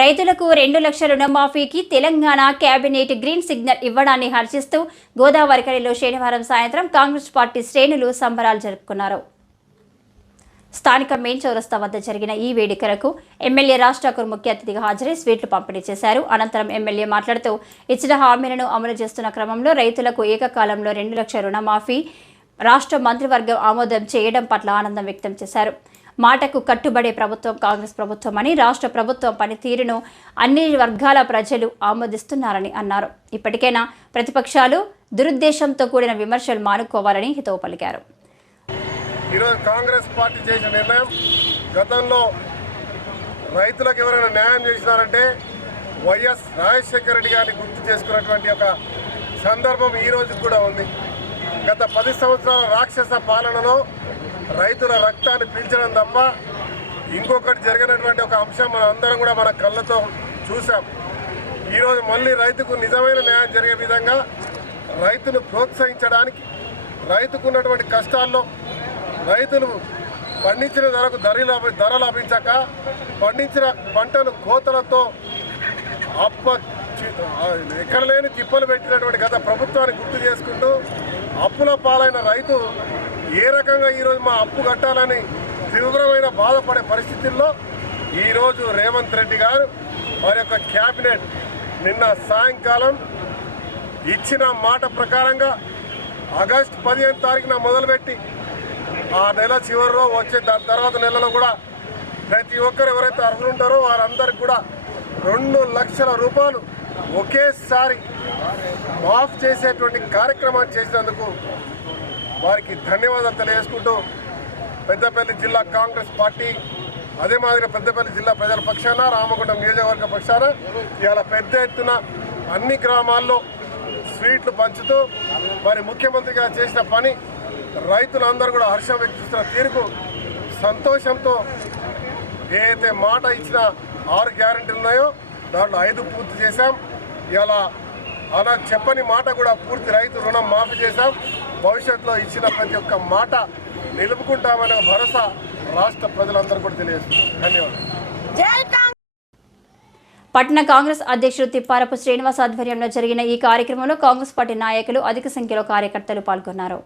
రైతులకు రెండు లక్షల రుణమాఫీకి తెలంగాణ కేబినెట్ గ్రీన్ సిగ్నల్ ఇవ్వడాన్ని హర్షిస్తూ గోదావరికడిలో శనివారం సాయంత్రం కాంగ్రెస్ పార్టీ శ్రేణులు సంబరాలు జరుపుకున్నారు. స్థానిక మెయిన్ చౌరస్తా వద్ద జరిగిన ఈ వేడుకలకు ఎమ్మెల్యే రాజ్ ఠాకూర్ ముఖ్య అతిథిగా హాజరై స్వీట్లు పంపిణీ చేశారు. అనంతరం ఎమ్మెల్యే మాట్లాడుతూ ఇచ్చిన హామీలను అమలు చేస్తున్న క్రమంలో రైతులకు ఏకకాలంలో రెండు లక్షల రుణమాఫీ రాష్ట్ర మంత్రివర్గం ఆమోదం చేయడం పట్ల ఆనందం వ్యక్తం చేశారు. మాటకు కట్టుబడే ప్రభుత్వం కాంగ్రెస్ ప్రభుత్వం అని రాష్ట్ర ప్రభుత్వం పనితీరును అన్ని వర్గాల ప్రజలు ఆమోదిస్తున్నారని అన్నారు. ఇప్పటికైనా ప్రతిపక్షాలు దురుద్దేశంతో కూడిన విమర్శలు మానుకోవాలని హితవు పలికారు. ఈరోజు కాంగ్రెస్ పార్టీ చేసిన నిర్ణయం గతంలో రైతులకు ఎవరైనా న్యాయం చేసినారంటే వైఎస్ రాజశేఖర రెడ్డి గారిని గుర్తు చేసుకున్నటువంటి ఒక సందర్భం ఈ రోజు కూడా ఉంది. గత పది సంవత్సరాల రాక్షస పాలనలో రైతుల రక్తాన్ని పీల్చడం తప్ప ఇంకొకటి జరిగినటువంటి ఒక అంశం మనం అందరం కూడా మన కళ్ళతో చూసాం ఈరోజు మళ్ళీ రైతుకు నిజమైన న్యాయం జరిగే విధంగా రైతును ప్రోత్సహించడానికి రైతుకు ఉన్నటువంటి కష్టాల్లో రైతులు పండించిన ధరకు ధర ధర లభించక పండించిన పంటను కోతలతో అప్ప చి- ఎక్కడ లేని తిప్పలు పెట్టినటువంటి గత ప్రభుత్వాన్ని గుర్తు చేసుకుంటూ అప్పుల పాలైన రైతు ఏ రకంగా ఈరోజు మా అప్పు కట్టాలని తీవ్రమైన బాధపడే పరిస్థితుల్లో ఈరోజు రేవంత్ రెడ్డి గారు వారి యొక్క క్యాబినెట్ నిన్న సాయంకాలం ఇచ్చిన మాట ప్రకారంగా ఆగస్ట్ పదిహేను తారీఖున మొదలుపెట్టి ఆ నెల చివరిలో వచ్చే దాని తర్వాత నెలలో కూడా ప్రతి ఒక్కరు ఎవరైతే అర్హులు ఉంటారో వారందరికి కూడా రెండు లక్షల రూపాయలు ఒకేసారి మాఫ్ చేసేటువంటి కార్యక్రమాన్ని చేసినందుకు వారికి ధన్యవాదాలు తెలియజేసుకుంటూ పెద్దపల్లి జిల్లా కాంగ్రెస్ పార్టీ అదే మాదిరిగా పెద్దపల్లి జిల్లా ప్రజల పక్షాన రామగుండం నియోజకవర్గ పక్షాన ఇవాళ పెద్ద ఎత్తున అన్ని గ్రామాల్లో స్వీట్లు పంచుతూ మరి ముఖ్యమంత్రిగా చేసిన పని రైతులందరూ కూడా హర్షం వ్యక్తిస్తున్న తీరుకు సంతోషంతో ఏదైతే మాట ఇచ్చిన ఆరు గ్యారెంటీలు ఉన్నాయో దాంట్లో ఐదు పూర్తి చేశాం. ఇలా అలా చెప్పని మాట కూడా పూర్తి రైతు రుణం మాఫీ చేశాం. భవిష్యత్తులో ఇచ్చిన ప్రతి ఒక్క మాట నిలుపుకుంటామనే భరోసా రాష్ట్ర ప్రజలందరూ కూడా తెలియజేస్తున్నారు ధన్యవాదాలు. పట్టణ కాంగ్రెస్ అధ్యక్షుడు తిప్పారపు శ్రీనివాస్ ఆధ్వర్యంలో జరిగిన ఈ కార్యక్రమంలో కాంగ్రెస్ పార్టీ నాయకులు అధిక సంఖ్యలో కార్యకర్తలు పాల్గొన్నారు.